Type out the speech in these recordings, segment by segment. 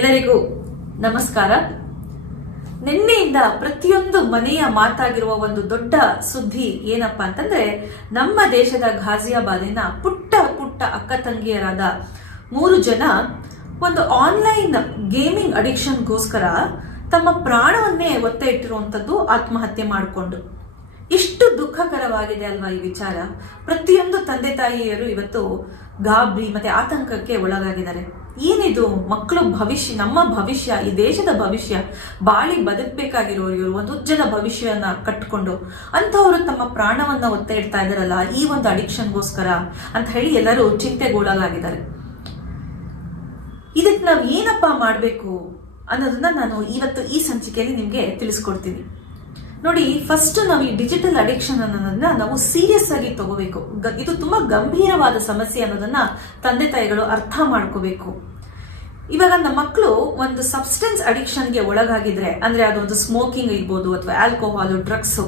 ಎಲ್ಲರಿಗೂ ನಮಸ್ಕಾರ. ನಿನ್ನೆಯಿಂದ ಪ್ರತಿಯೊಂದು ಮನೆಯ ಮಾತಾಗಿರುವ ಒಂದು ದೊಡ್ಡ ಸುದ್ದಿ ಏನಪ್ಪಾ ಅಂತಂದ್ರೆ, ನಮ್ಮ ದೇಶದ ಘಾಜಿಯಾಬಾದಿನ ಪುಟ್ಟ ಪುಟ್ಟ ಅಕ್ಕ ತಂಗಿಯರಾದ 3 ಜನ ಒಂದು ಆನ್ಲೈನ್ ಗೇಮಿಂಗ್ ಅಡಿಕ್ಷನ್ಗೋಸ್ಕರ ತಮ್ಮ ಪ್ರಾಣವನ್ನೇ ಒತ್ತೆ ಇಟ್ಟಿರುವಂತದ್ದು ಆತ್ಮಹತ್ಯೆ ಮಾಡಿಕೊಂಡು. ಇಷ್ಟು ದುಃಖಕರವಾಗಿದೆ ಅಲ್ವಾ ಈ ವಿಚಾರ. ಪ್ರತಿಯೊಂದು ತಂದೆ ತಾಯಿಯರು ಇವತ್ತು ಗಾಬರಿ ಮತ್ತೆ ಆತಂಕಕ್ಕೆ ಒಳಗಾಗಿದ್ದಾರೆ. ಏನಿದು, ಮಕ್ಕಳು ಭವಿಷ್ಯ, ನಮ್ಮ ಭವಿಷ್ಯ, ಈ ದೇಶದ ಭವಿಷ್ಯ, ಬಾಳಿ ಬದುಕಬೇಕಾಗಿರೋ ಇವರು ಒಂದು ಉಜ್ಜಲ ಭವಿಷ್ಯವನ್ನ ಕಟ್ಕೊಂಡು ಅಂತವರು ತಮ್ಮ ಪ್ರಾಣವನ್ನ ಒತ್ತೆ ಇಡ್ತಾ ಇದಾರಲ್ಲ ಈ ಒಂದು ಅಡಿಕ್ಷನ್ಗೋಸ್ಕರ ಅಂತ ಹೇಳಿ ಎಲ್ಲರೂ ಚಿಂತೆಗೊಳಗಾಗಿದ್ದಾರೆ. ಇದಕ್ಕೆ ನಾವ್ ಏನಪ್ಪಾ ಮಾಡ್ಬೇಕು ಅನ್ನೋದನ್ನ ನಾನು ಇವತ್ತು ಈ ಸಂಚಿಕೆಯಲ್ಲಿ ನಿಮ್ಗೆ ತಿಳಿಸ್ಕೊಡ್ತೀನಿ. ನೋಡಿ, ಫಸ್ಟ್ ನಾವು ಈ ಡಿಜಿಟಲ್ ಅಡಿಕ್ಷನ್ ಅನ್ನೋದನ್ನ ನಾವು ಸೀರಿಯಸ್ ಆಗಿ ತಗೋಬೇಕು. ಇದು ತುಂಬಾ ಗಂಭೀರವಾದ ಸಮಸ್ಯೆ ಅನ್ನೋದನ್ನ ತಂದೆ ತಾಯಿಗಳು ಅರ್ಥ ಮಾಡ್ಕೋಬೇಕು. ಇವಾಗ ನಮ್ಮ ಮಕ್ಕಳು ಒಂದು ಸಬ್ಸ್ಟೆನ್ಸ್ ಅಡಿಕ್ಷನ್ಗೆ ಒಳಗಾಗಿದ್ರೆ, ಅಂದ್ರೆ ಅದೊಂದು ಸ್ಮೋಕಿಂಗ್ ಇರ್ಬೋದು ಅಥವಾ ಆಲ್ಕೋಹಾಲ್, ಡ್ರಗ್ಸ್,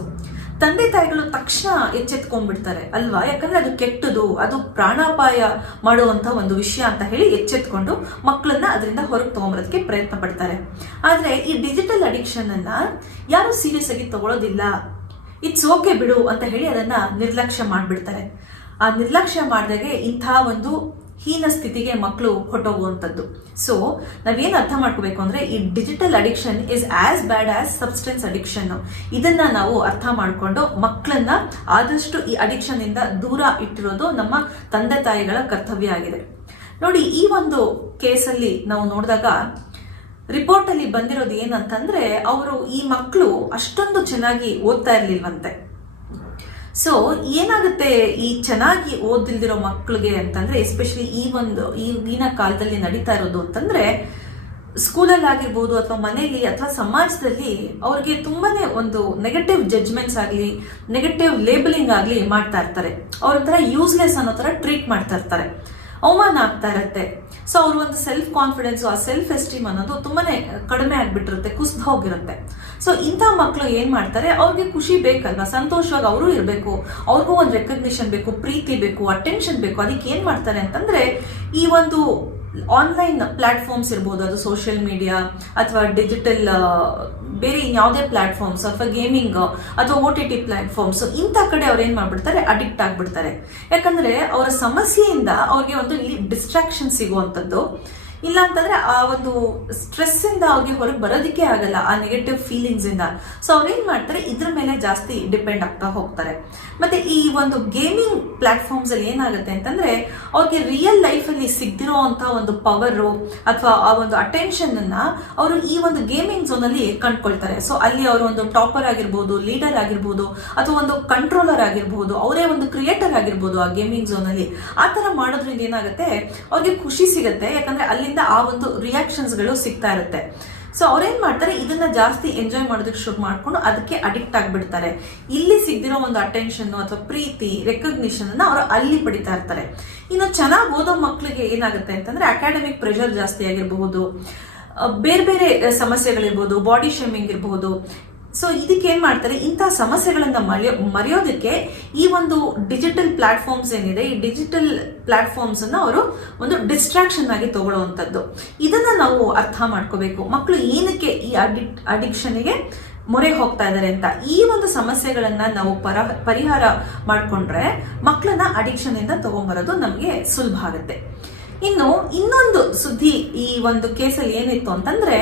ತಂದೆ ತಾಯಿಗಳು ತಕ್ಷಣ ಎಚ್ಚೆತ್ಕೊಂಡ್ಬಿಡ್ತಾರೆ ಅಲ್ವಾ. ಯಾಕಂದ್ರೆ ಅದು ಕೆಟ್ಟದು, ಅದು ಪ್ರಾಣಾಪಾಯ ಮಾಡುವಂತ ಒಂದು ವಿಷಯ ಅಂತ ಹೇಳಿ ಎಚ್ಚೆತ್ಕೊಂಡು ಮಕ್ಕಳನ್ನ ಅದರಿಂದ ಹೊರಗೆ ತಗೊಂಬರೋದಕ್ಕೆ ಪ್ರಯತ್ನ ಪಡ್ತಾರೆ. ಆದ್ರೆ ಈ ಡಿಜಿಟಲ್ ಅಡಿಕ್ಷನ್ ಅನ್ನ ಯಾರು ಸೀರಿಯಸ್ ಆಗಿ ತಗೊಳ್ಳೋದಿಲ್ಲ. ಇಟ್ಸ್ ಓಕೆ ಬಿಡು ಅಂತ ಹೇಳಿ ಅದನ್ನ ನಿರ್ಲಕ್ಷ್ಯ ಮಾಡ್ಬಿಡ್ತಾರೆ. ಆ ನಿರ್ಲಕ್ಷ್ಯ ಮಾಡಿದಾಗೆ ಇಂಥ ಒಂದು ಹೀನ ಸ್ಥಿತಿಗೆ ಮಕ್ಕಳು ಹೊಟ್ಟೋಗುವಂಥದ್ದು. ಸೊ ನಾವೇನು ಅರ್ಥ ಮಾಡ್ಕೋಬೇಕು ಅಂದ್ರೆ, ಈ digital addiction is as bad as substance addiction. ಇದನ್ನ ನಾವು ಅರ್ಥ ಮಾಡ್ಕೊಂಡು ಮಕ್ಕಳನ್ನ ಆದಷ್ಟು ಈ ಅಡಿಕ್ಷನ್ ಇಂದ ದೂರ ಇಟ್ಟಿರೋದು ನಮ್ಮ ತಂದೆ ತಾಯಿಗಳ ಕರ್ತವ್ಯ ಆಗಿದೆ. ನೋಡಿ, ಈ ಒಂದು ಕೇಸಲ್ಲಿ ನಾವು ನೋಡಿದಾಗ ರಿಪೋರ್ಟ್ ಅಲ್ಲಿ ಬಂದಿರೋದು ಏನಂತಂದ್ರೆ, ಅವರು ಈ ಮಕ್ಕಳು ಅಷ್ಟೊಂದು ಚೆನ್ನಾಗಿ ಓದ್ತಾ ಇರ್ಲಿಲ್ವಂತೆ. ಸೊ ಏನಾಗುತ್ತೆ, ಈ ಚೆನ್ನಾಗಿ ಓದಿಲ್ದಿರೋ ಮಕ್ಕಳಿಗೆ ಅಂತಂದ್ರೆ, ಎಸ್ಪೆಷಲಿ ಈಗಿನ ಕಾಲದಲ್ಲಿ ನಡೀತಾ ಇರೋದು ಅಂತಂದ್ರೆ, ಸ್ಕೂಲಲ್ಲಿ ಆಗಿರ್ಬೋದು ಅಥವಾ ಮನೆಯಲ್ಲಿ ಅಥವಾ ಸಮಾಜದಲ್ಲಿ ಅವ್ರಿಗೆ ತುಂಬಾನೇ ಒಂದು ನೆಗೆಟಿವ್ ಜಡ್ಜ್ಮೆಂಟ್ಸ್ ಆಗ್ಲಿ, ನೆಗೆಟಿವ್ ಲೇಬಲಿಂಗ್ ಆಗ್ಲಿ ಮಾಡ್ತಾ ಇರ್ತಾರೆ. ಅವ್ರ ತರ ಯೂಸ್ಲೆಸ್ ಅನ್ನೋ ತರ ಟ್ರೀಟ್ ಮಾಡ್ತಾ ಇರ್ತಾರೆ, ಅವಮಾನ ಆಗ್ತಾ ಇರತ್ತೆ. ಸೊ ಅವ್ರ ಒಂದು ಸೆಲ್ಫ್ ಕಾನ್ಫಿಡೆನ್ಸ್, ಆ ಸೆಲ್ಫ್ ಎಸ್ಟೀಮ್ ಅನ್ನೋದು ತುಂಬಾನೇ ಕಡಿಮೆ ಆಗ್ಬಿಟ್ಟಿರುತ್ತೆ, ಕುಸಿದು ಹೋಗಿರುತ್ತೆ. ಸೊ ಇಂಥ ಮಕ್ಕಳು ಏನ್ ಮಾಡ್ತಾರೆ, ಅವ್ರಿಗೆ ಖುಷಿ ಬೇಕಲ್ವಾ, ಸಂತೋಷವಾಗಿ ಅವರು ಇರಬೇಕು, ಅವ್ರಿಗೂ ಒಂದು ರೆಕಗ್ನಿಷನ್ ಬೇಕು, ಪ್ರೀತಿ ಬೇಕು, ಅಟೆನ್ಷನ್ ಬೇಕು. ಅದಕ್ಕೆ ಏನ್ ಮಾಡ್ತಾರೆ ಅಂತಂದ್ರೆ, ಈ ಒಂದು ಆನ್ಲೈನ್ ಪ್ಲಾಟ್ಫಾರ್ಮ್ಸ್ ಇರ್ಬೋದು, ಅದು ಸೋಷಿಯಲ್ ಮೀಡಿಯಾ ಅಥವಾ ಡಿಜಿಟಲ್ ಬೇರೆ ಯಾವುದೇ ಪ್ಲಾಟ್ಫಾರ್ಮ್ಸ್ ಅಥವಾ ಗೇಮಿಂಗ್ ಅಥವಾ OTT ಪ್ಲಾಟ್ಫಾರ್ಮ್ಸ್, ಇಂಥ ಕಡೆ ಅವ್ರು ಏನ್ ಮಾಡ್ಬಿಡ್ತಾರೆ, ಅಡಿಕ್ಟ್ ಆಗ್ಬಿಡ್ತಾರೆ. ಯಾಕಂದ್ರೆ ಅವರ ಸಮಸ್ಯೆಯಿಂದ ಅವ್ರಿಗೆ ಒಂದು ಡಿಸ್ಟ್ರಾಕ್ಷನ್ ಸಿಗುವಂಥದ್ದು. ಇಲ್ಲ ಅಂತಂದ್ರೆ ಆ ಒಂದು ಸ್ಟ್ರೆಸ್ ಇಂದ ಅವ್ರಿಗೆ ಹೊರಗೆ ಬರೋದಕ್ಕೆ ಆಗಲ್ಲ, ಆ ನೆಗೆಟಿವ್ ಫೀಲಿಂಗ್ಸ್ ಇಂದ. ಸೊ ಅವ್ರೇನ್ ಮಾಡ್ತಾರೆ, ಇದ್ರ ಮೇಲೆ ಜಾಸ್ತಿ ಡಿಪೆಂಡ್ ಆಗ್ತಾ ಹೋಗ್ತಾರೆ. ಮತ್ತೆ ಈ ಒಂದು ಗೇಮಿಂಗ್ ಪ್ಲಾಟ್ಫಾರ್ಮ್ಸ್ ಅಲ್ಲಿ ಏನಾಗುತ್ತೆ ಅಂತಂದ್ರೆ, ಅವ್ರಿಗೆ ರಿಯಲ್ ಲೈಫ್ ಅಲ್ಲಿ ಸಿಗ್ದಿರೋ ಅಂತ ಒಂದು ಪವರ್ ಅಥವಾ ಆ ಒಂದು ಅಟೆನ್ಷನ್ ಅನ್ನ ಅವರು ಈ ಒಂದು ಗೇಮಿಂಗ್ ಝೋನ್ ಅಲ್ಲಿ ಕಂಡ್ಕೊಳ್ತಾರೆ. ಸೊ ಅಲ್ಲಿ ಅವರು ಒಂದು ಟಾಪರ್ ಆಗಿರ್ಬೋದು, ಲೀಡರ್ ಆಗಿರ್ಬೋದು, ಅಥವಾ ಒಂದು ಕಂಟ್ರೋಲರ್ ಆಗಿರ್ಬೋದು, ಅವರೇ ಒಂದು ಕ್ರಿಯೇಟರ್ ಆಗಿರ್ಬೋದು ಆ ಗೇಮಿಂಗ್ ಝೋನ್ ಅಲ್ಲಿ. ಆ ತರ ಮಾಡೋದ್ರಿಂದ ಏನಾಗುತ್ತೆ, ಅವ್ರಿಗೆ ಖುಷಿ ಸಿಗುತ್ತೆ. ಯಾಕಂದ್ರೆ ಅಲ್ಲಿ ಆ ಒಂದು ರಿಯಾಕ್ಷನ್ಸ್ ಗಳು ಸಿಗ್ತಾ ಇರುತ್ತೆ. ಸೊ ಅವ್ರೇನ್ ಮಾಡ್ತಾರೆ, ಇದನ್ನ ಜಾಸ್ತಿ ಎಂಜಾಯ್ ಮಾಡೋದಕ್ಕೆ ಶುರು ಮಾಡ್ಕೊಂಡು ಅದಕ್ಕೆ ಅಡಿಕ್ಟ್ ಆಗ್ಬಿಡ್ತಾರೆ. ಇಲ್ಲಿ ಸಿಗ್ದಿರೋ ಒಂದು ಅಟೆನ್ಷನ್ ಅಥವಾ ಪ್ರೀತಿ, ರೆಕಗ್ನಿಷನ್ ಅನ್ನ ಅವರು ಅಲ್ಲಿ ಪಡಿತಾ ಇರ್ತಾರೆ. ಇನ್ನು ಚೆನ್ನಾಗಿ ಓದೋ ಮಕ್ಕಳಿಗೆ ಏನಾಗುತ್ತೆ ಅಂತಂದ್ರೆ, ಅಕಾಡೆಮಿಕ್ ಪ್ರೆಷರ್ ಜಾಸ್ತಿ ಆಗಿರಬಹುದು, ಬೇರೆ ಬೇರೆ ಸಮಸ್ಯೆಗಳಿರ್ಬೋದು, ಬಾಡಿ ಶೇಮಿಂಗ್ ಇರಬಹುದು. ಸೊ ಇದಕ್ಕೆ ಏನ್ ಮಾಡ್ತಾರೆ, ಇಂತಹ ಸಮಸ್ಯೆಗಳನ್ನ ಮರೆಯೋದಕ್ಕೆ ಈ ಒಂದು ಡಿಜಿಟಲ್ ಪ್ಲಾಟ್ಫಾರ್ಮ್ಸ್ ಏನಿದೆ, ಈ ಡಿಜಿಟಲ್ ಪ್ಲಾಟ್ಫಾರ್ಮ್ಸ್ ಅನ್ನ ಅವರು ಒಂದು ಡಿಸ್ಟ್ರಾಕ್ಷನ್ ಆಗಿ ತಗೊಳ್ಳುವಂಥದ್ದು. ಇದನ್ನ ನಾವು ಅರ್ಥ ಮಾಡ್ಕೋಬೇಕು. ಮಕ್ಕಳು ಏನಕ್ಕೆ ಈ ಅಡಿಕ್ಷನ್ಗೆ ಮೊರೆ ಹೋಗ್ತಾ ಇದ್ದಾರೆ ಅಂತ. ಈ ಒಂದು ಸಮಸ್ಯೆಗಳನ್ನ ನಾವು ಪರಿಹಾರ ಮಾಡ್ಕೊಂಡ್ರೆ ಮಕ್ಕಳನ್ನ ಅಡಿಕ್ಷನ್ ಇಂದ ತಗೊಂಡ್ಬರೋದು ನಮ್ಗೆ ಸುಲಭ ಆಗುತ್ತೆ. ಇನ್ನು ಇನ್ನೊಂದು ಸುದ್ದಿ ಈ ಒಂದು ಕೇಸಲ್ಲಿ ಏನಿತ್ತು ಅಂತಂದ್ರೆ,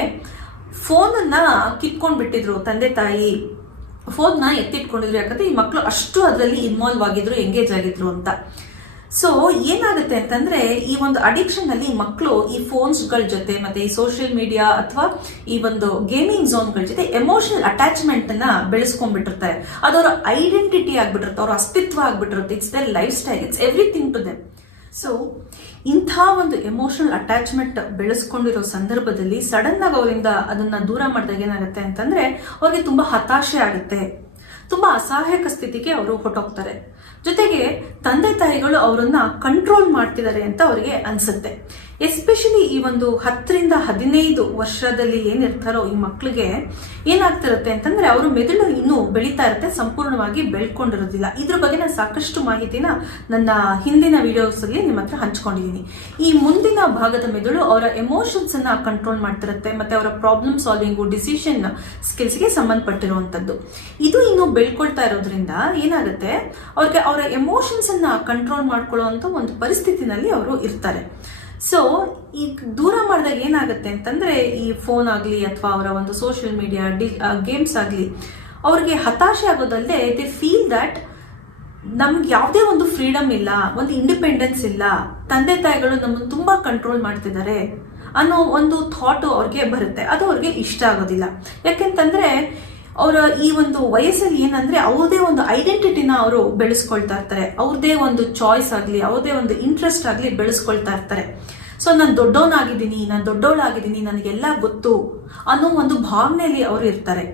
ಫೋನ್ ಅನ್ನ ಕಿತ್ಕೊಂಡ್ ಬಿಟ್ಟಿದ್ರು ತಂದೆ ತಾಯಿ, ಫೋನ್ ನ ಎತ್ತಿಟ್ಕೊಂಡಿದ್ರು. ಯಾಕಂದ್ರೆ ಈ ಮಕ್ಕಳು ಅಷ್ಟು ಅದರಲ್ಲಿ ಇನ್ವಾಲ್ವ್ ಆಗಿದ್ರು, ಎಂಗೇಜ್ ಆಗಿದ್ರು ಅಂತ. ಸೊ ಏನಾಗುತ್ತೆ ಅಂತಂದ್ರೆ, ಈ ಒಂದು ಅಡಿಕ್ಷನ್ ಅಲ್ಲಿ ಮಕ್ಕಳು ಈ ಫೋನ್ಸ್ ಗಳ ಜೊತೆ ಮತ್ತೆ ಈ ಸೋಷಿಯಲ್ ಮೀಡಿಯಾ ಅಥವಾ ಈ ಒಂದು ಗೇಮಿಂಗ್ ಝೋನ್ ಗಳ ಜೊತೆ ಎಮೋಷನಲ್ ಅಟ್ಯಾಚ್ಮೆಂಟ್ ಅನ್ನ ಬೆಳೆಸ್ಕೊಂಡ್ಬಿಟ್ಟಿರ್ತಾರೆ. ಅದವರ ಐಡೆಂಟಿಟಿ ಆಗ್ಬಿಟ್ಟಿರುತ್ತೆ, ಅವ್ರ ಅಸ್ತಿತ್ವ ಆಗ್ಬಿಟ್ಟಿರುತ್ತೆ. It's their lifestyle, it's everything to them. So ಇಂಥ ಒಂದು ಎಮೋಷನಲ್ ಅಟ್ಯಾಚ್ಮೆಂಟ್ ಬೆಳೆಸ್ಕೊಂಡಿರೋ ಸಂದರ್ಭದಲ್ಲಿ ಸಡನ್ ಆಗಿ ಅವರಿಂದ ಅದನ್ನ ದೂರ ಮಾಡಿದಾಗ ಏನಾಗುತ್ತೆ ಅಂತಂದ್ರೆ, ಅವ್ರಿಗೆ ತುಂಬಾ ಹತಾಶೆ ಆಗುತ್ತೆ, ತುಂಬಾ ಅಸಹಾಯಕ ಸ್ಥಿತಿಗೆ ಅವರು ಹೊಟ್ಟೋಗ್ತಾರೆ. ಜೊತೆಗೆ ತಂದೆ ತಾಯಿಗಳು ಅವರನ್ನ ಕಂಟ್ರೋಲ್ ಮಾಡ್ತಿದ್ದಾರೆ ಅಂತ ಅವರಿಗೆ ಅನ್ಸುತ್ತೆ. ಎಸ್ಪೆಷಲಿ ಈ ಒಂದು 10-15 ವರ್ಷದಲ್ಲಿ ಏನಿರ್ತಾರೋ ಈ ಮಕ್ಕಳಿಗೆ ಏನಾಗ್ತಿರುತ್ತೆ ಅಂತಂದ್ರೆ ಅವರು ಮೆದುಳು ಇನ್ನೂ ಬೆಳೀತಾ ಇರುತ್ತೆ, ಸಂಪೂರ್ಣವಾಗಿ ಬೆಳ್ಕೊಂಡಿರೋದಿಲ್ಲ. ಇದ್ರ ಬಗ್ಗೆ ನಾನು ಸಾಕಷ್ಟು ಮಾಹಿತಿನ ನನ್ನ ಹಿಂದಿನ ವಿಡಿಯೋಸ್ ಅಲ್ಲಿ ನಿಮ್ಮ ಹತ್ರ ಹಂಚ್ಕೊಂಡಿದ್ದೀನಿ. ಈ ಮುಂದಿನ ಭಾಗದ ಮೆದುಳು ಅವರ ಎಮೋಷನ್ಸ್ ಅನ್ನ ಕಂಟ್ರೋಲ್ ಮಾಡ್ತಿರುತ್ತೆ, ಮತ್ತೆ ಅವರ ಪ್ರಾಬ್ಲಮ್ ಸಾಲ್ವಿಂಗು, ಡಿಸಿಷನ್ ಸ್ಕಿಲ್ಸ್ಗೆ ಸಂಬಂಧಪಟ್ಟಿರುವಂತದ್ದು. ಇದು ಇನ್ನು ಬೆಳ್ಕೊಳ್ತಾ ಇರೋದ್ರಿಂದ ಏನಾಗುತ್ತೆ, ಅವ್ರಿಗೆ ಅವರ ಎಮೋಷನ್ಸ್ ಅನ್ನ ಕಂಟ್ರೋಲ್ ಮಾಡ್ಕೊಳ್ಳುವಂತ ಒಂದು ಪರಿಸ್ಥಿತಿನಲ್ಲಿ ಅವರು ಇರ್ತಾರೆ. ಸೊ ಈಗ ದೂರ ಮಾಡಿದಾಗ ಏನಾಗುತ್ತೆ ಅಂತಂದ್ರೆ ಈ ಫೋನ್ ಆಗಲಿ ಅಥವಾ ಅವರ ಒಂದು ಸೋಷಿಯಲ್ ಮೀಡಿಯಾ ಗೇಮ್ಸ್ ಆಗಲಿ ಅವ್ರಿಗೆ ಹತಾಶೆ ಆಗೋದಲ್ಲದೆ ದೇ ಫೀಲ್ ದಟ್ ನಮ್ಗೆ ಯಾವುದೇ ಒಂದು ಫ್ರೀಡಮ್ ಇಲ್ಲ, ಒಂದು ಇಂಡಿಪೆಂಡೆನ್ಸ್ ಇಲ್ಲ, ತಂದೆ ತಾಯಿಗಳು ನಮ್ಮನ್ನು ತುಂಬಾ ಕಂಟ್ರೋಲ್ ಮಾಡ್ತಿದ್ದಾರೆ ಅನ್ನೋ ಒಂದು ಥಾಟ್ ಅವ್ರಿಗೆ ಬರುತ್ತೆ. ಅದು ಅವ್ರಿಗೆ ಇಷ್ಟ ಆಗೋದಿಲ್ಲ. ಯಾಕೆಂತಂದ್ರೆ ಅವರ ಈ ಒಂದು ವಯಸ್ಸಲ್ಲಿ ಏನಂದ್ರೆ ಅವ್ರದೇ ಒಂದು ಐಡೆಂಟಿಟಿನ ಅವರು ಬೆಳೆಸ್ಕೊಳ್ತಾ ಇರ್ತಾರೆ, ಅವ್ರದೇ ಒಂದು ಚಾಯ್ಸ್ ಆಗಲಿ, ಅವ್ರದೇ ಒಂದು ಇಂಟ್ರೆಸ್ಟ್ ಆಗಲಿ ಬೆಳೆಸ್ಕೊಳ್ತಾ ಇರ್ತಾರೆ. ಸೊ ನಾನು ದೊಡ್ಡವನಾಗಿದ್ದೀನಿ, ನಾನು ದೊಡ್ಡವಳಾಗಿದ್ದೀನಿ, ನನಗೆಲ್ಲ ಗೊತ್ತು ಅನ್ನೋ ಒಂದು ಭಾವನೆಯಲ್ಲಿ ಅವರು ಇರ್ತಾರೆ.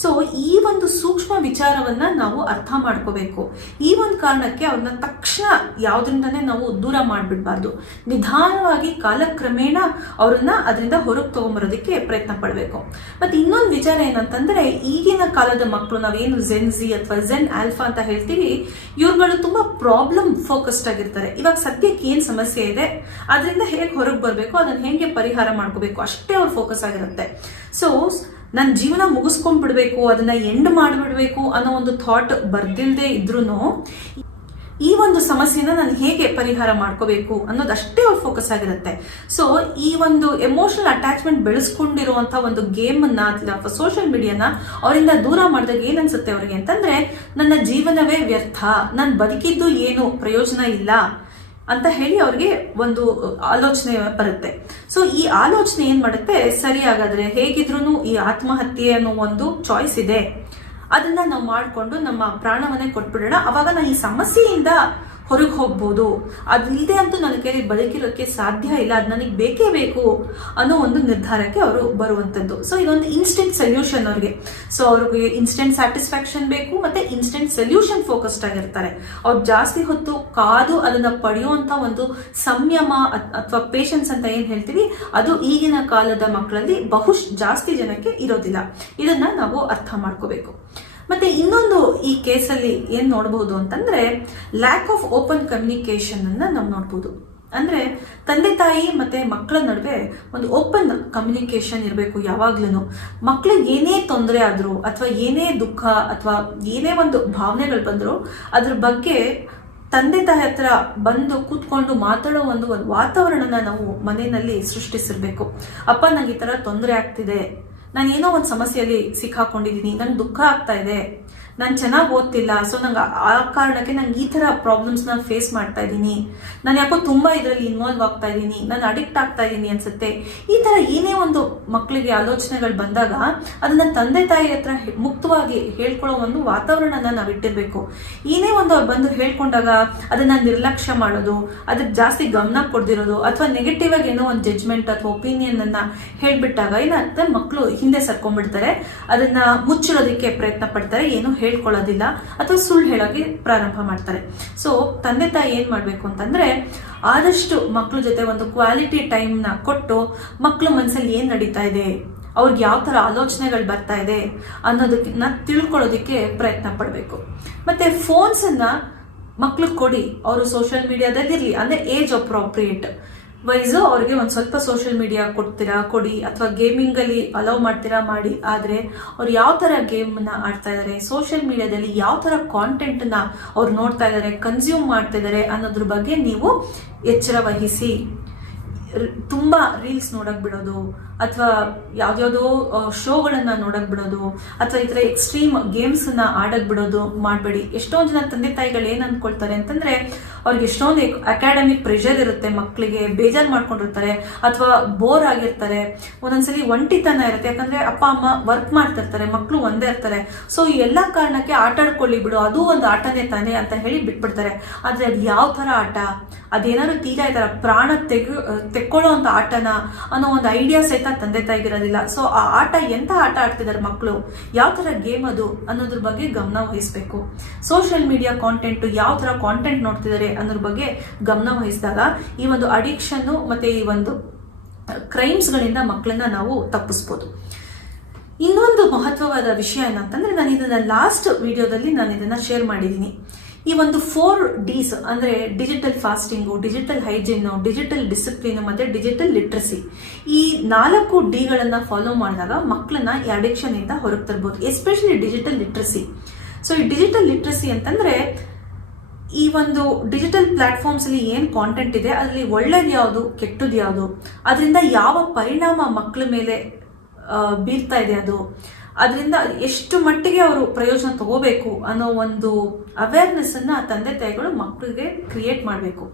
ಸೊ ಈ ಒಂದು ಸೂಕ್ಷ್ಮ ವಿಚಾರವನ್ನ ನಾವು ಅರ್ಥ ಮಾಡ್ಕೋಬೇಕು. ಈ ಒಂದು ಕಾರಣಕ್ಕೆ ಅವ್ರನ್ನ ತಕ್ಷಣ ಯಾವ್ದ್ರಿಂದನೇ ನಾವು ದೂರ ಮಾಡ್ಬಿಡ್ಬಾರ್ದು. ನಿಧಾನವಾಗಿ ಕಾಲಕ್ರಮೇಣ ಅವ್ರನ್ನ ಅದರಿಂದ ಹೊರಗೆ ತಗೊಂಬರೋದಕ್ಕೆ ಪ್ರಯತ್ನ ಪಡಬೇಕು. ಮತ್ತೆ ಇನ್ನೊಂದು ವಿಚಾರ ಏನಂತಂದ್ರೆ ಈಗಿನ ಕಾಲದ ಮಕ್ಕಳು, ನಾವೇನು ಜೆನ್ ಝಿ ಅಥವಾ ಜೆನ್ ಆಲ್ಫಾ ಅಂತ ಹೇಳ್ತೀವಿ, ಇವ್ರುಗಳು ತುಂಬಾ ಪ್ರಾಬ್ಲಮ್ ಫೋಕಸ್ಡ್ ಆಗಿರ್ತಾರೆ. ಇವಾಗ ಸದ್ಯಕ್ಕೆ ಏನ್ ಸಮಸ್ಯೆ ಇದೆ, ಅದರಿಂದ ಹೇಗೆ ಹೊರಗೆ ಬರಬೇಕು, ಅದನ್ನ ಹೇಗೆ ಪರಿಹಾರ ಮಾಡ್ಕೋಬೇಕು ಅಷ್ಟೇ ಅವ್ರ ಫೋಕಸ್ ಆಗಿರುತ್ತೆ. ಸೊ ನನ್ನ ಜೀವನ ಮುಗಿಸ್ಕೊಂಡ್ಬಿಡ್ಬೇಕು, ಅದನ್ನ ಎಂಡ್ ಮಾಡಿಬಿಡ್ಬೇಕು ಅನ್ನೋ ಒಂದು ಥಾಟ್ ಬರ್ದಿಲ್ದೇ ಇದ್ರೂ ಈ ಒಂದು ಸಮಸ್ಯೆನ ನಾನು ಹೇಗೆ ಪರಿಹಾರ ಮಾಡ್ಕೋಬೇಕು ಅನ್ನೋದಷ್ಟೇ ಅವ್ರ ಫೋಕಸ್ ಆಗಿರುತ್ತೆ. ಸೊ ಈ ಒಂದು ಎಮೋಷನಲ್ ಅಟ್ಯಾಚ್ಮೆಂಟ್ ಬೆಳೆಸ್ಕೊಂಡಿರುವಂತಹ ಒಂದು ಗೇಮ್ ಅನ್ನ ಅಥವಾ ಸೋಷಿಯಲ್ ಮೀಡಿಯಾನ ಅವರಿಂದ ದೂರ ಮಾಡಿದಾಗ ಏನ್ ಅನ್ಸುತ್ತೆ ಅವ್ರಿಗೆ ಅಂತಂದ್ರೆ, ನನ್ನ ಜೀವನವೇ ವ್ಯರ್ಥ, ನಾನು ಬದುಕಿದ್ದು ಏನು ಪ್ರಯೋಜನ ಇಲ್ಲ ಅಂತ ಹೇಳಿ ಅವ್ರಿಗೆ ಒಂದು ಆಲೋಚನೆ ಬರುತ್ತೆ. ಸೊ ಈ ಆಲೋಚನೆ ಏನ್ ಮಾಡುತ್ತೆ, ಸರಿ ಹಾಗಾದ್ರೆ ಹೇಗಿದ್ರು ಈ ಆತ್ಮಹತ್ಯೆ ಅನ್ನೋ ಒಂದು ಚಾಯ್ಸ್ ಇದೆ, ಅದನ್ನ ನಾವು ಮಾಡ್ಕೊಂಡು ನಮ್ಮ ಪ್ರಾಣವನ್ನೇ ಕೊಟ್ಬಿಡೋಣ, ಅವಾಗ ನಾನು ಈ ಸಮಸ್ಯೆಯಿಂದ ಹೊರಗೆ ಹೋಗ್ಬೋದು, ಅದಿಲ್ಲದೆ ಅಂತೂ ನನ್ನ ಕೈಲಿ ಬದುಕಿರೋಕ್ಕೆ ಸಾಧ್ಯ ಇಲ್ಲ, ಅದು ನನಗೆ ಬೇಕೇ ಬೇಕು ಅನ್ನೋ ಒಂದು ನಿರ್ಧಾರಕ್ಕೆ ಅವರು ಬರುವಂಥದ್ದು. ಸೊ ಇದೊಂದು ಇನ್ಸ್ಟೆಂಟ್ ಸೊಲ್ಯೂಷನ್ ಅವ್ರಿಗೆ. ಸೊ ಅವ್ರಿಗೆ ಇನ್ಸ್ಟೆಂಟ್ ಸ್ಯಾಟಿಸ್ಫ್ಯಾಕ್ಷನ್ ಬೇಕು, ಮತ್ತೆ ಇನ್ಸ್ಟೆಂಟ್ ಸೊಲ್ಯೂಷನ್ ಫೋಕಸ್ಡ್ ಆಗಿರ್ತಾರೆ. ಅವ್ರು ಜಾಸ್ತಿ ಹೊತ್ತು ಕಾದು ಅದನ್ನ ಪಡೆಯುವಂತ ಒಂದು ಸಂಯಮ ಅಥವಾ ಪೇಷನ್ಸ್ ಅಂತ ಏನ್ ಹೇಳ್ತೀವಿ, ಅದು ಈಗಿನ ಕಾಲದ ಮಕ್ಕಳಲ್ಲಿ ಜಾಸ್ತಿ ಜನಕ್ಕೆ ಇರೋದಿಲ್ಲ. ಇದನ್ನ ನಾವು ಅರ್ಥ ಮಾಡ್ಕೋಬೇಕು. ಮತ್ತೆ ಇನ್ನೊಂದು ಈ ಕೇಸಲ್ಲಿ ಏನ್ ನೋಡಬಹುದು ಅಂತಂದ್ರೆ, ಲ್ಯಾಕ್ ಆಫ್ ಓಪನ್ ಕಮ್ಯುನಿಕೇಶನ್ ಅನ್ನ ನಾವು ನೋಡ್ಬೋದು. ಅಂದ್ರೆ ತಂದೆ ತಾಯಿ ಮತ್ತೆ ಮಕ್ಕಳ ನಡುವೆ ಒಂದು ಓಪನ್ ಕಮ್ಯುನಿಕೇಶನ್ ಇರಬೇಕು ಯಾವಾಗ್ಲೂ. ಮಕ್ಳಿಗೆ ಏನೇ ತೊಂದರೆ ಆದ್ರೂ ಅಥವಾ ಏನೇ ದುಃಖ ಅಥವಾ ಏನೇ ಒಂದು ಭಾವನೆಗಳು ಬಂದ್ರು ಅದ್ರ ಬಗ್ಗೆ ತಂದೆ ತಾಯಿ ಹತ್ರ ಬಂದು ಕೂತ್ಕೊಂಡು ಮಾತಾಡೋ ಒಂದು ವಾತಾವರಣನ ನಾವು ಮನೆಯಲ್ಲಿ ಸೃಷ್ಟಿಸಿರ್ಬೇಕು. ಅಪ್ಪ ನಂಗೆ ಈ ತರ ತೊಂದರೆ ಆಗ್ತಿದೆ, ನಾನು ಏನೋ ಒಂದು ಸಮಸ್ಯೆಯಲ್ಲಿ ಸಿಕ್ಕಾಕೊಂಡಿದ್ದೀನಿ, ನಂಗೆ ದುಃಖ ಆಗ್ತಾ ಇದೆ, ನಾನು ಚೆನ್ನಾಗಿ ಓದ್ತಿಲ್ಲ, ಸೊ ನಂಗೆ ಆ ಕಾರಣಕ್ಕೆ ನಂಗೆ ಈ ತರ ಪ್ರಾಬ್ಲಮ್ಸ್ ನ ಫೇಸ್ ಮಾಡ್ತಾ ಇದ್ದೀನಿ, ನಾನು ಯಾಕೋ ತುಂಬಾ ಇದರಲ್ಲಿ ಇನ್ವಾಲ್ವ್ ಆಗ್ತಾ ಇದ್ದೀನಿ, ನಾನು ಅಡಿಕ್ಟ್ ಆಗ್ತಾ ಇದ್ದೀನಿ ಅನ್ಸುತ್ತೆ. ಈ ತರ ಏನೇ ಒಂದು ಮಕ್ಕಳಿಗೆ ಆಲೋಚನೆಗಳು ಬಂದಾಗ ಅದನ್ನ ತಂದೆ ತಾಯಿ ಹತ್ರ ಮುಕ್ತವಾಗಿ ಹೇಳ್ಕೊಳ್ಳೋ ಒಂದು ವಾತಾವರಣನ ನಾವು ಇಟ್ಟಿರ್ಬೇಕು. ಏನೇ ಒಂದು ಅವ್ರು ಬಂದು ಹೇಳ್ಕೊಂಡಾಗ ಅದನ್ನ ನಿರ್ಲಕ್ಷ್ಯ ಮಾಡೋದು, ಅದಕ್ಕೆ ಜಾಸ್ತಿ ಗಮನ ಕೊಡ್ದಿರೋದು, ಅಥವಾ ನೆಗೆಟಿವ್ ಆಗಿ ಏನೋ ಒಂದು ಜಡ್ಜ್ಮೆಂಟ್ ಅಥವಾ ಒಪಿನಿಯನ್ ಅನ್ನ ಹೇಳ್ಬಿಟ್ಟಾಗ ಏನಾಗುತ್ತೆ, ಮಕ್ಕಳು ಹಿಂದೆ ಸರ್ಕೊಂಡ್ಬಿಡ್ತಾರೆ, ಅದನ್ನ ಮುಚ್ಚಿಡೋದಕ್ಕೆ ಪ್ರಯತ್ನ ಪಡ್ತಾರೆ, ಏನು ಹೇಳ್ಕೊಳ್ಳೋದಿಲ್ಲ ಅಥವಾ ಸುಳ್ಳು ಹೇಳೋಕೆ ಪ್ರಾರಂಭ ಮಾಡ್ತಾರೆ. ಸೊ ತಂದೆ ತಾಯಿ ಏನ್ ಮಾಡ್ಬೇಕು ಅಂತಂದ್ರೆ, ಆದಷ್ಟು ಮಕ್ಕಳ ಜೊತೆ ಒಂದು ಕ್ವಾಲಿಟಿ ಟೈಮ್ ನ ಕೊಟ್ಟು ಮಕ್ಕಳ ಮನಸ್ಸಲ್ಲಿ ಏನ್ ನಡೀತಾ ಇದೆ, ಅವ್ರಿಗೆ ಯಾವ ತರ ಆಲೋಚನೆಗಳು ಬರ್ತಾ ಇದೆ ಅನ್ನೋದನ್ನ ತಿಳ್ಕೊಳ್ಳೋದಕ್ಕೆ ಪ್ರಯತ್ನ ಪಡ್ಬೇಕು. ಮತ್ತೆ ಫೋನ್ಸ್ ಅನ್ನ ಮಕ್ಳಿಗೆ ಕೊಡಿ, ಅವರು ಸೋಷಿಯಲ್ ಮೀಡಿಯಾದಲ್ಲಿರ್ಲಿ, ಅಂದ್ರೆ ಏಜ್ ಅಪ್ರೋಪ್ರಿಯೇಟ್ ವೈಸು ಅವ್ರಿಗೆ ಒಂದ್ ಸ್ವಲ್ಪ ಸೋಷಿಯಲ್ ಮೀಡಿಯಾ ಕೊಡಿ, ಅಥವಾ ಗೇಮಿಂಗ್ ಅಲ್ಲಿ ಅಲೌ ಮಾಡ್ತೀರಾ ಮಾಡಿ. ಆದ್ರೆ ಅವ್ರು ಯಾವ ತರ ಗೇಮ್ ನ ಆಡ್ತಾ ಇದಾರೆ, ಸೋಷಿಯಲ್ ಮೀಡಿಯಾದಲ್ಲಿ ಯಾವ ತರ ಕಾಂಟೆಂಟ್ ನ ಅವ್ರು ನೋಡ್ತಾ ಇದಾರೆ, ಕನ್ಸ್ಯೂಮ್ ಮಾಡ್ತಾ ಇದಾರೆ ಅನ್ನೋದ್ರ ಬಗ್ಗೆ ನೀವು ಎಚ್ಚರ ವಹಿಸಿ. ತುಂಬಾ ರೀಲ್ಸ್ ನೋಡಕ್ ಬಿಡೋದು, ಅಥವಾ ಯಾವ್ದಾವ್ದೋ ಶೋಗಳನ್ನ ನೋಡಕ್ ಬಿಡೋದು, ಅಥವಾ ಈ ತರ ಎಕ್ಸ್ಟ್ರೀಮ್ ಗೇಮ್ಸ್ ನ ಆಡಕ್ ಬಿಡೋದು ಮಾಡಬೇಡಿ. ಎಷ್ಟೊಂದು ಜನ ತಂದೆ ತಾಯಿಗಳು ಏನ್ ಅನ್ಕೊಳ್ತಾರೆ ಅಂತಂದ್ರೆ, ಅವ್ರಿಗೆ ಎಷ್ಟೊಂದು ಅಕಾಡೆಮಿಕ್ ಪ್ರೆಷರ್ ಇರುತ್ತೆ, ಮಕ್ಕಳಿಗೆ ಬೇಜಾರ್ ಮಾಡ್ಕೊಂಡಿರ್ತಾರೆ ಅಥವಾ ಬೋರ್ ಆಗಿರ್ತಾರೆ, ಒಂದೊಂದ್ಸಲಿ ಒಂಟಿತನ ಇರುತ್ತೆ, ಯಾಕಂದ್ರೆ ಅಪ್ಪ ಅಮ್ಮ ವರ್ಕ್ ಮಾಡ್ತಿರ್ತಾರೆ, ಮಕ್ಕಳು ಒಂದೇ ಇರ್ತಾರೆ. ಸೊ ಈ ಎಲ್ಲಾ ಕಾರಣಕ್ಕೆ ಆಟ ಆಡ್ಕೊಳ್ಳಿ ಬಿಡು, ಅದು ಒಂದು ಆಟನೇ ತಾನೆ ಅಂತ ಹೇಳಿ ಬಿಟ್ಬಿಡ್ತಾರೆ. ಆದ್ರೆ ಅದು ಯಾವ ತರ ಆಟ, ಅದೇನಾದ್ರು ತೀರಾ ಈ ತರ ಪ್ರಾಣ ತೆಕ್ಕೊಳ್ಳೋ ಅಂತ ಆಟನ ಅನ್ನೋ ಒಂದು ಐಡಿಯಾ ಸಹಿತ ತಂದೆ ತಾಯಿಗಿರೋದಿಲ್ಲ. ಸೊ ಆ ಆಟ ಎಂತ ಆಟ ಆಡ್ತಿದ್ದಾರೆ ಮಕ್ಕಳು, ಯಾವ ತರ ಗೇಮ್ ಅದು ಅನ್ನೋದ್ರ ಬಗ್ಗೆ ಗಮನ ವಹಿಸ್ಬೇಕು. ಸೋಷಿಯಲ್ ಮೀಡಿಯಾ ಕಾಂಟೆಂಟ್, ಯಾವ ತರ ಕಾಂಟೆಂಟ್ ನೋಡ್ತಿದ್ದಾರೆ ಅನ್ನೋದ್ರ ಬಗ್ಗೆ ಗಮನ ವಹಿಸಿದಾಗ ಈ ಒಂದು ಅಡಿಕ್ಷನ್ ಮತ್ತೆ ಈ ಒಂದು ಕ್ರೈಮ್ಸ್ಗಳಿಂದ ಮಕ್ಕಳನ್ನ ನಾವು ತಪ್ಪಿಸ್ಬೋದು. ಇನ್ನೊಂದು ಮಹತ್ವವಾದ ವಿಷಯ ಏನಂತಂದ್ರೆ, ನಾನು ಇದನ್ನ ಲಾಸ್ಟ್ ವಿಡಿಯೋದಲ್ಲಿ ನಾನು ಇದನ್ನ ಶೇರ್ ಮಾಡಿದ್ದೀನಿ. ಈ ಒಂದು 4Ds ಅಂದ್ರೆ digital fasting, digital hygiene, digital discipline ಮತ್ತೆ ಡಿಜಿಟಲ್ ಲಿಟ್ರಸಿ, ಈ 4 ಡಿಗಳನ್ನ ಫಾಲೋ ಮಾಡಿದಾಗ ಮಕ್ಕಳನ್ನ ಈ ಅಡಿಕ್ಷನ್ ಇಂದ ಹೊರಗೆ ತರಬಹುದು. Especially digital literacy. ಸೊ ಈ ಡಿಜಿಟಲ್ ಲಿಟ್ರಸಿ ಅಂತಂದ್ರೆ, ಈ ಒಂದು ಡಿಜಿಟಲ್ ಪ್ಲಾಟ್ಫಾರ್ಮ್ಸ್ ಅಲ್ಲಿ ಏನ್ ಕಾಂಟೆಂಟ್ ಇದೆ ಅದರಲ್ಲಿ ಒಳ್ಳೇದು ಯಾವುದು, ಕೆಟ್ಟದ್ದು ಯಾವುದು, ಅದರಿಂದ ಯಾವ ಪರಿಣಾಮ ಮಕ್ಕಳ ಮೇಲೆ ಬೀರ್ತಾ ಇದೆ, ಅದರಿಂದ ಎಷ್ಟು ಮಟ್ಟಿಗೆ ಅವರು ಪ್ರಯೋಜನ ತಗೋಬೇಕು ಅನ್ನೋ ಒಂದು ಅವೇರ್ನೆಸ್ ಅನ್ನ ತಂದೆ ತಾಯಿಗಳು ಮಕ್ಕಳಿಗೆ ಕ್ರಿಯೇಟ್ ಮಾಡಬೇಕು.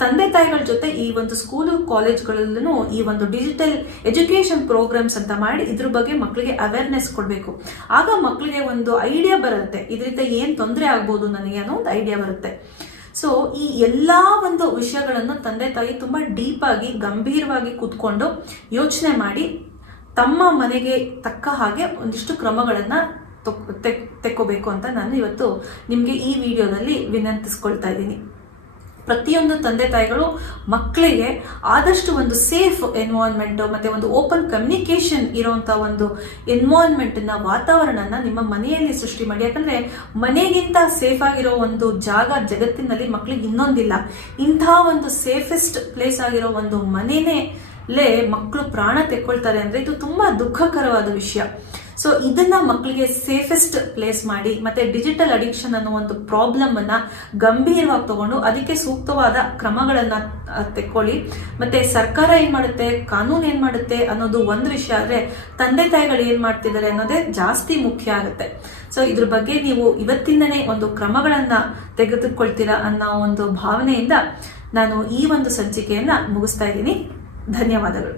ತಂದೆ ತಾಯಿಗಳ ಜೊತೆ ಈ ಒಂದು ಸ್ಕೂಲು ಕಾಲೇಜ್ಗಳಲ್ಲೂ ಈ ಒಂದು ಡಿಜಿಟಲ್ ಎಜುಕೇಶನ್ ಪ್ರೋಗ್ರಾಮ್ಸ್ ಅಂತ ಮಾಡಿ ಇದ್ರ ಬಗ್ಗೆ ಮಕ್ಕಳಿಗೆ ಅವೇರ್ನೆಸ್ ಕೊಡಬೇಕು. ಆಗ ಮಕ್ಕಳಿಗೆ ಒಂದು ಐಡಿಯಾ ಬರುತ್ತೆ, ಇದರಿಂದ ಏನ್ ತೊಂದರೆ ಆಗ್ಬೋದು ನನಗೆ ಅನ್ನೋ ಒಂದು ಐಡಿಯಾ ಬರುತ್ತೆ. ಸೊ ಈ ಎಲ್ಲಾ ಒಂದು ವಿಷಯಗಳನ್ನು ತಂದೆ ತಾಯಿ ತುಂಬಾ ಡೀಪ್ ಆಗಿ ಗಂಭೀರವಾಗಿ ಕೂತ್ಕೊಂಡು ಯೋಚನೆ ಮಾಡಿ ತಮ್ಮ ಮನೆಗೆ ತಕ್ಕ ಹಾಗೆ ಒಂದಿಷ್ಟು ಕ್ರಮಗಳನ್ನ ತೆಕ್ಕೋಬೇಕು ಅಂತ ನಾನು ಇವತ್ತು ನಿಮ್ಗೆ ಈ ವಿಡಿಯೋದಲ್ಲಿ ವಿನಂತಿಸ್ಕೊಳ್ತಾ ಇದ್ದೀನಿ. ಪ್ರತಿಯೊಂದು ತಂದೆ ತಾಯಿಗಳು ಮಕ್ಕಳಿಗೆ ಆದಷ್ಟು ಒಂದು ಸೇಫ್ ಎನ್ವೈರನ್ಮೆಂಟ್ ಮತ್ತೆ ಒಂದು ಓಪನ್ ಕಮ್ಯುನಿಕೇಶನ್ ಇರುವಂತ ಒಂದು ಎನ್ವೈರನ್ಮೆಂಟ್ ನ ವಾತಾವರಣನ ನಿಮ್ಮ ಮನೆಯಲ್ಲಿ ಸೃಷ್ಟಿ ಮಾಡಿ. ಯಾಕಂದ್ರೆ ಮನೆಗಿಂತ ಸೇಫ್ ಆಗಿರೋ ಒಂದು ಜಾಗ ಜಗತ್ತಿನಲ್ಲಿ ಮಕ್ಕಳಿಗೆ ಇನ್ನೊಂದಿಲ್ಲ. ಇಂಥ ಒಂದು ಸೇಫೆಸ್ಟ್ ಪ್ಲೇಸ್ ಆಗಿರೋ ಒಂದು ಮನೆನೇ ಮಕ್ಕಳು ಪ್ರಾಣ ತೆಕ್ಕೊಳ್ತಾರೆ ಅಂದ್ರೆ ಇದು ತುಂಬಾ ದುಃಖಕರವಾದ ವಿಷಯ. ಸೊ ಇದನ್ನ ಮಕ್ಕಳಿಗೆ ಸೇಫೆಸ್ಟ್ ಪ್ಲೇಸ್ ಮಾಡಿ ಮತ್ತೆ ಡಿಜಿಟಲ್ ಅಡಿಕ್ಷನ್ ಅನ್ನೋ ಒಂದು ಪ್ರಾಬ್ಲಮ್ ಅನ್ನ ಗಂಭೀರವಾಗಿ ತಗೊಂಡು ಅದಕ್ಕೆ ಸೂಕ್ತವಾದ ಕ್ರಮಗಳನ್ನ ತೆಕ್ಕೊಳ್ಳಿ. ಮತ್ತೆ ಸರ್ಕಾರ ಏನ್ ಮಾಡುತ್ತೆ, ಕಾನೂನು ಏನ್ ಮಾಡುತ್ತೆ ಅನ್ನೋದು ಒಂದು ವಿಷಯ ಆದ್ರೆ ತಂದೆ ತಾಯಿಗಳು ಏನ್ ಮಾಡ್ತಿದ್ದಾರೆ ಅನ್ನೋದೇ ಜಾಸ್ತಿ ಮುಖ್ಯ ಆಗುತ್ತೆ. ಸೊ ಇದ್ರ ಬಗ್ಗೆ ನೀವು ಇವತ್ತಿಂದನೇ ಒಂದು ಕ್ರಮಗಳನ್ನ ತೆಗೆದುಕೊಳ್ತೀರಾ ಅನ್ನೋ ಒಂದು ಭಾವನೆಯಿಂದ ನಾನು ಈ ಒಂದು ಸಂಚಿಕೆಯನ್ನ ಮುಗಿಸ್ತಾ ಇದ್ದೀನಿ. ಧನ್ಯವಾದಗಳು.